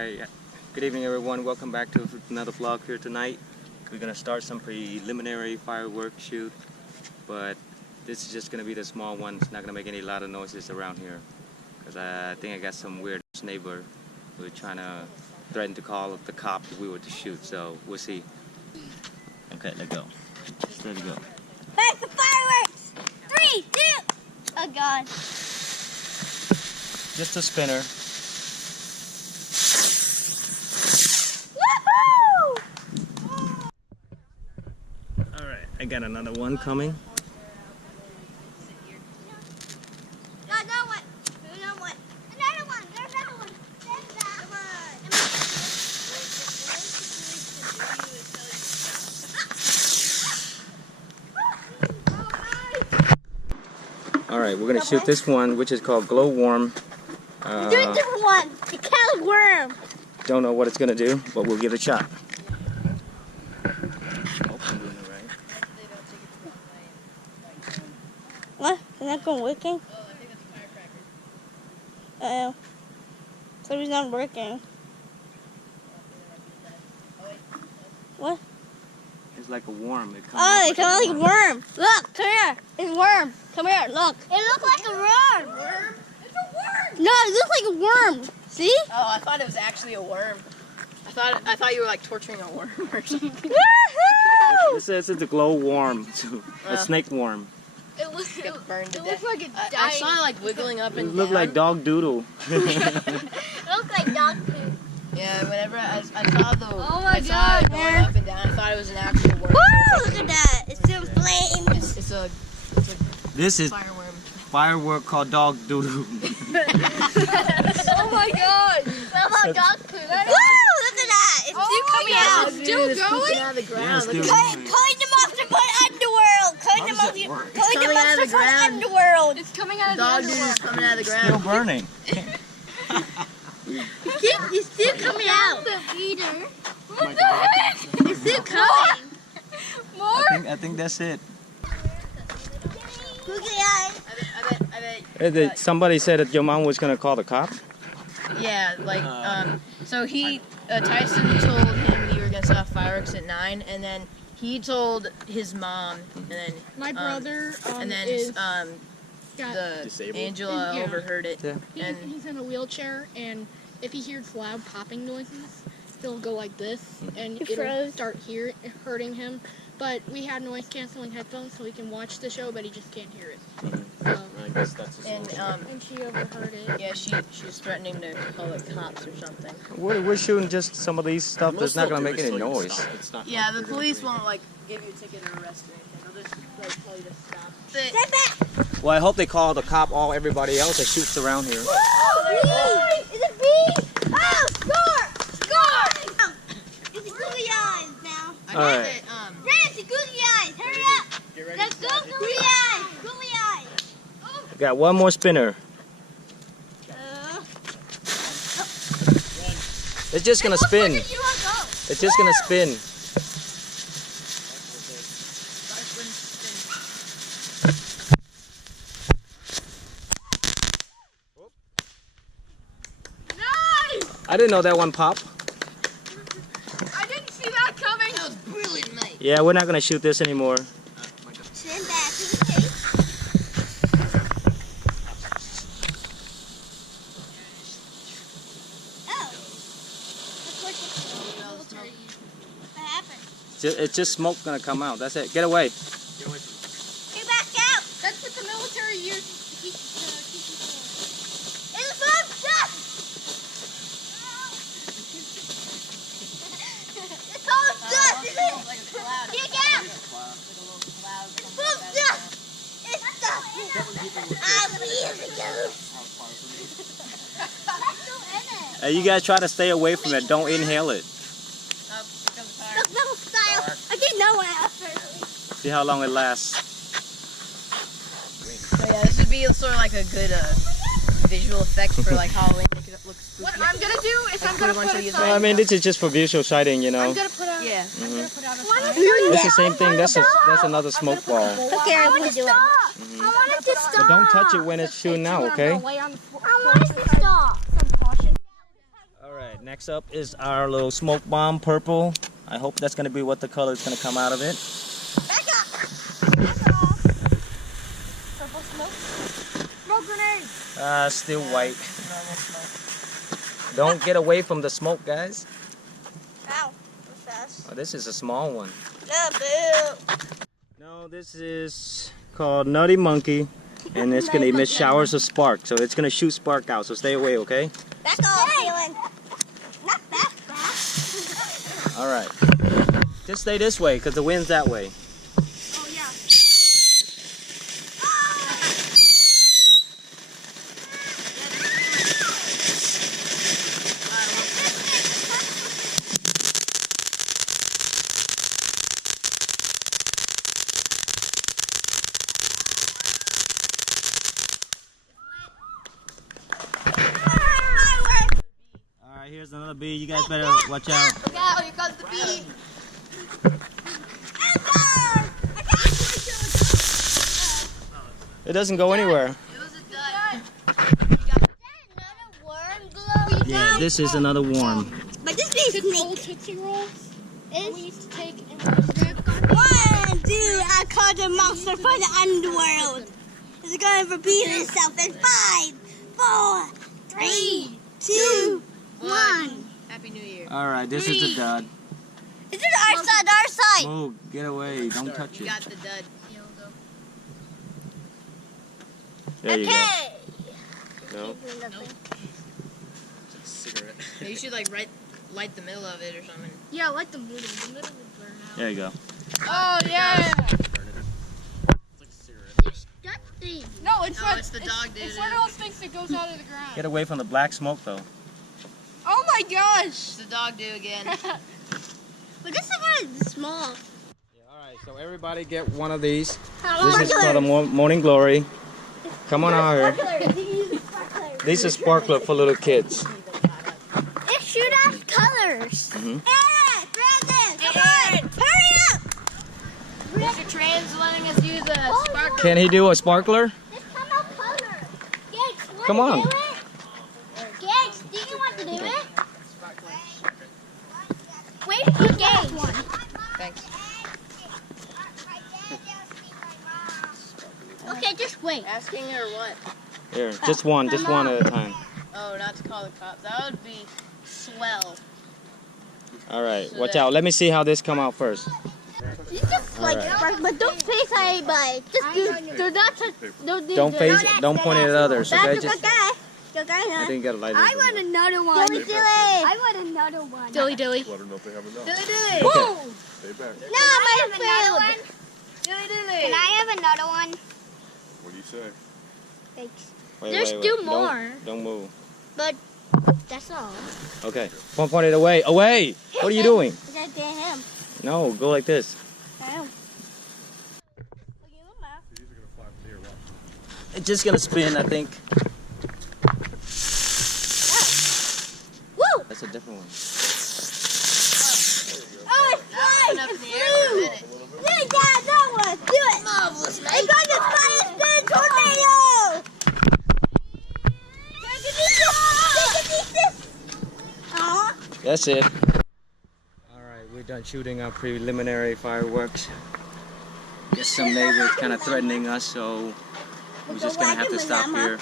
Alright, good evening everyone, welcome back to another vlog here tonight. We're going to start some preliminary fireworks shoot, but this is just going to be the small one. It's not going to make any loud noises around here, because I think I got some weird neighbor who was trying to threaten to call the cops if we were to shoot, so we'll see. Okay, let's go. There we go. Back for fireworks! 3, 2, oh god. Just a spinner. Alright, I got another one coming. Another one. Another one. Another one. There's another one. There's that one. Alright, we're gonna shoot this one, which is called Glow Worm. Do a different one. The cow worm. Don't know what it's gonna do, but we'll give it a shot. What? Is that going working? Uh-oh. So it's not working. What? It's like a worm. It Oh, it's kind of like a worm. Look, come here. It's a worm. Come here, look. It looks like a worm. Worm? It's a worm! No, it looks like a worm. See? Oh, I thought it was actually a worm. I thought you were like torturing a worm or something. Woohoo! It says it's a glow worm, a snake worm. It looks burned to It death. looks like a I dying. saw it like wiggling up It and looked down. like dog doodle. It looks like dog poop. Yeah, whenever I saw the Oh my I saw it God, going man. up and down, I thought it was an actual worm. Woo! Look at that. It's in flames. It's a This is fireworm. firework called dog doodle. Oh my god! What about dog poop? Woo! Look at that. It's still coming out. It's still It's going? pooping out of the ground. Yeah, it's Look still at going. Calling the monster from underworld. Calling the monster. Calling the coming out of monster the from ground. underworld. It's coming out of the dog underworld. dude is coming out of the Still ground. burning. It's still coming out. The eater. What the heck? It's still coming. More? I think that's it. Googly eyes. I bet. Somebody said that your mom was gonna call the cops. Yeah, like, so Tyson told him we were gonna set off fireworks at 9, and then he told his mom, and then, My brother and then, is got Disabled? Angela Yeah. overheard it, Yeah. and he's in a wheelchair, and if he hears loud popping noises, he'll go like this, and He it'll froze. start hurting him. But we had noise canceling headphones so he can watch the show, but he just can't hear it. So, I guess that's his and and she overheard it. yeah, she was threatening to call the cops or something. We're shooting just some of these stuff that's not gonna make any noise. Yeah, the police won't like give you a ticket or arrest or anything. They'll just like tell you to stop. Step back. Well, I hope they call the cop everybody else that shoots around here. Oh, bee! It's a bee! Oh, score! Score! It's a googly eyes now. All right. It's a googly eyes. Hurry up. Let's go, googly eyes. Googly eyes. Got one more spinner. It's just gonna spin. Where did you all go? It's just gonna spin. Nice! I didn't know that one popped. I didn't see that coming! That was brilliant, mate. Yeah, we're not gonna shoot this anymore. Stand back in the case. Oh. What happened? It's just smoke gonna come out. That's it. Get away. Get back out. That's what the military uses to keep people It's full of dust. It's full of dust, isn't it? Like a cloud. Get out. Like a little cloud. It's full of dust. It's dust. I'm years ago. Let's go in it. You guys try to stay away from it. Don't inhale it. Look, little style. I didn't know what happened. See how long it lasts. So yeah, this would be sort of like a good visual effect for like Halloween. Make it look spooky. What I'm gonna do is I'm gonna put a these sign. Well, I mean, this is just for visual sighting, you know. I'm gonna put out. Yeah. I'm gonna put out a What sign. is It's the same thing. That's another smoke ball. Okay, I want to stop. I want it to But stop. don't touch it when it's shooting out, okay? I'm gonna lay on the floor. I want it to stop. Some caution. All right. Next up is our little smoke bomb, purple. I hope that's going to be what the color is going to come out of it. Back up! Back off! Purple smoke? Smoke grenade! Still white. Don't get away from the smoke, guys. Ow. That's fast. Oh, this is a small one. No, boo! No, this is called Nutty Monkey, and it's going to emit showers of spark. So it's going to shoot spark out, so stay away, okay? Back off, Kaylin. Not that fast. All right. Just stay this way, because the wind's that way. Oh, yeah. All right, here's another bee. You guys better watch out. Look out, here comes the bee. It doesn't go anywhere. It was a dud. Yeah, this is another worm. But this bee's Old snake. Tootsie Rolls. Is We used to take and 1, 2, I caught a monster from the underworld. It's going to repeat itself in 5, 4, 3, 2, 1. Happy New Year. All right, this is the dud. Is it our side, our side? Oh, get away. Don't touch You it. got the dud. Here we go. There you Okay. go. No. You should like light the middle of it or something. Yeah, I like the middle. The middle would burn out. There you go. Oh yeah. That thing. No, it's No, not. it's the dog, dude. It's one of those things that goes out of the ground. Get away from the black smoke, though. Oh my gosh! It's the dog do again. But this is kind of small. All right, so everybody get one of these. How This is called a Morning Glory. Come on out here. These are sparkler for little kids. It shoot out colors. Mhm. Aaron, Brandon, come on, hurry up! Mr. Trans letting us use a sparkler. Can he do a sparkler? Just come out color. Gates, want Come to on. do it? Gates, do you want to do it? Wait for Gates. Thanks. Okay, just wait. Asking her what? Here, just one at a time. Oh, not to call the cops. That would be swell. All right, watch out. Let me see how this come out first. You just like, Alright. but don't face anybody. Just do not touch. Don't face, don't point it at others. Okay, That's just. okay. I think you gotta light it. I want another one. Dilly dilly. I want another one. Dilly dilly. Let them know if they have enough. Dilly dilly. Whoa! Stay back. No, my food. Dilly dilly. Can I have another one? What do you say? Thanks. Wait, There's wait, still wait. more. Don't move. But that's all. Okay, point it away. Away! What are you doing? Is that him? No, go like this. Him. These are gonna fly up in the air. Watch. It's just gonna spin, I think. Woo! That's a different one. Oh, it's flying! Up in It's the air for a blue! minute. Yeah, Dad, that one! Do it! Marvelous, It's mate. on the fire spin tornado! Aw. That's it. All right, we're done shooting our preliminary fireworks. Guess some neighbors kind of threatening us, so we're just gonna have to stop here.